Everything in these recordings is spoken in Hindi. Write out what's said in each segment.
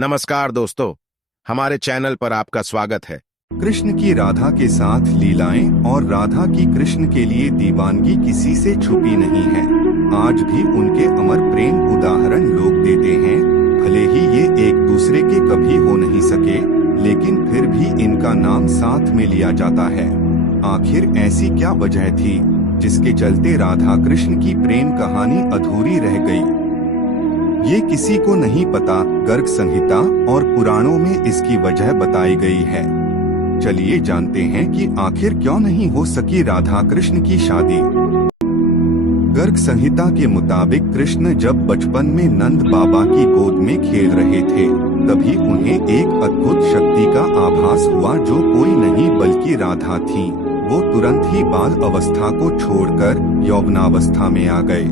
नमस्कार दोस्तों, हमारे चैनल पर आपका स्वागत है। कृष्ण की राधा के साथ लीलाएं और राधा की कृष्ण के लिए दीवानगी किसी से छुपी नहीं है। आज भी उनके अमर प्रेम उदाहरण लोग देते हैं। भले ही ये एक दूसरे के कभी हो नहीं सके, लेकिन फिर भी इनका नाम साथ में लिया जाता है। आखिर ऐसी क्या वजह थी जिसके चलते राधा कृष्ण की प्रेम कहानी अधूरी रह गई? ये किसी को नहीं पता। गर्ग संहिता और पुराणों में इसकी वजह बताई गई है। चलिए जानते हैं कि आखिर क्यों नहीं हो सकी राधा कृष्ण की शादी। गर्ग संहिता के मुताबिक कृष्ण जब बचपन में नंद बाबा की गोद में खेल रहे थे, तभी उन्हें एक अद्भुत शक्ति का आभास हुआ जो कोई नहीं बल्कि राधा थी। वो तुरंत ही बाल अवस्था को छोड़कर यौवनावस्था में आ गए।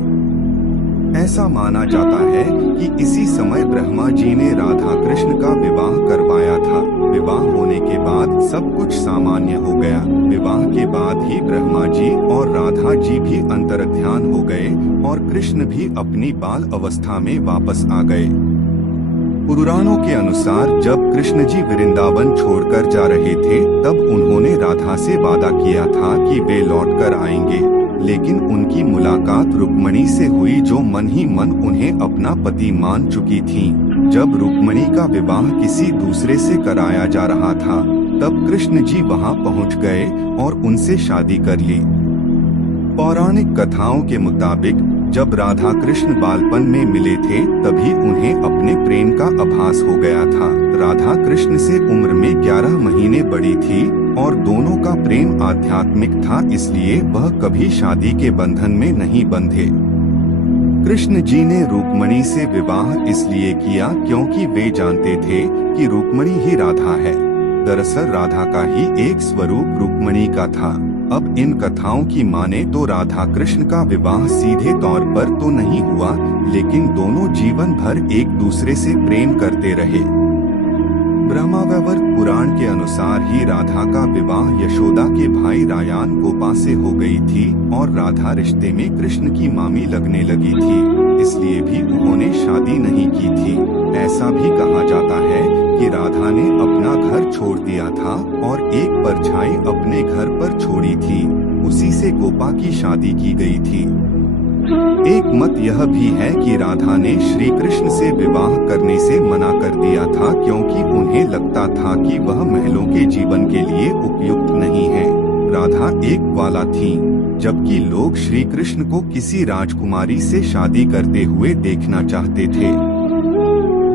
ऐसा माना जाता है कि इसी समय ब्रह्मा जी ने राधा कृष्ण का विवाह करवाया था। विवाह होने के बाद सब कुछ सामान्य हो गया। विवाह के बाद ही ब्रह्मा जी और राधा जी भी अंतर्ध्यान हो गए और कृष्ण भी अपनी बाल अवस्था में वापस आ गए। पुराणों के अनुसार जब कृष्ण जी वृंदावन छोड़कर जा रहे थे, तब उन्होंने राधा से वादा किया था कि वे लौटकर आएंगे, लेकिन उनकी मुलाकात रुक्मणी से हुई, जो मन ही मन उन्हें अपना पति मान चुकी थी। जब रुक्मणी का विवाह किसी दूसरे से कराया जा रहा था, तब कृष्ण जी वहां पहुंच गए और उनसे शादी कर ली। पौराणिक कथाओं के मुताबिक जब राधा कृष्ण बालपन में मिले थे, तभी उन्हें अपने प्रेम का आभास हो गया था। राधा कृष्ण से उम्र में 11 महीने बड़ी थी और दोनों का प्रेम आध्यात्मिक था, इसलिए वह कभी शादी के बंधन में नहीं बंधे। कृष्ण जी ने रुक्मणी से विवाह इसलिए किया क्योंकि वे जानते थे कि रुक्मणी ही राधा है। दरअसल राधा का ही एक स्वरूप रुक्मणी का था। अब इन कथाओं की माने तो राधा कृष्ण का विवाह सीधे तौर पर तो नहीं हुआ, लेकिन दोनों जीवन भर एक दूसरे से प्रेम करते रहे। ब्रह्मावैवर्त पुराण के अनुसार ही राधा का विवाह यशोदा के भाई रायान गोपा से हो गई थी और राधा रिश्ते में कृष्ण की मामी लगने लगी थी, इसलिए भी उन्होंने शादी नहीं की थी। ऐसा भी कहा जाता है कि राधा ने अपना घर छोड़ दिया था और एक परछाई अपने घर पर छोड़ी थी, उसी से गोपा की शादी की गई थी। एक मत यह भी है कि राधा ने श्री कृष्ण से विवाह करने से मना कर दिया था, क्योंकि उन्हें लगता था कि वह महलों के जीवन के लिए उपयुक्त नहीं है। राधा एक वाला थी, जबकि लोग श्री कृष्ण को किसी राजकुमारी से शादी करते हुए देखना चाहते थे।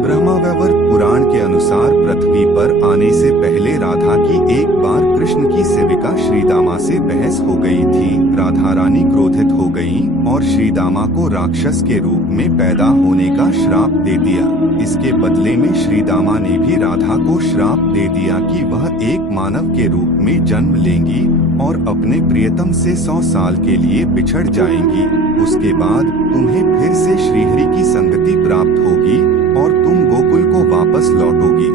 ब्रह्मावैवर्त पुराण के अनुसार पृथ्वी पर आने से पहले राधा की एक बार कृष्ण की सेविका श्रीदामा से बहस हो गई थी। राधा रानी क्रोधित हो गई और श्रीदामा को राक्षस के रूप में पैदा होने का श्राप दे दिया। इसके बदले में श्रीदामा ने भी राधा को श्राप दे दिया कि वह एक मानव के रूप में जन्म लेंगी और अपने प्रियतम से 100 साल के लिए बिछड़ जाएंगी। उसके बाद तुम्हें फिर से श्रीहरि की संगति प्राप्त होगी और तुम गोकुल को वापस लौटोगी।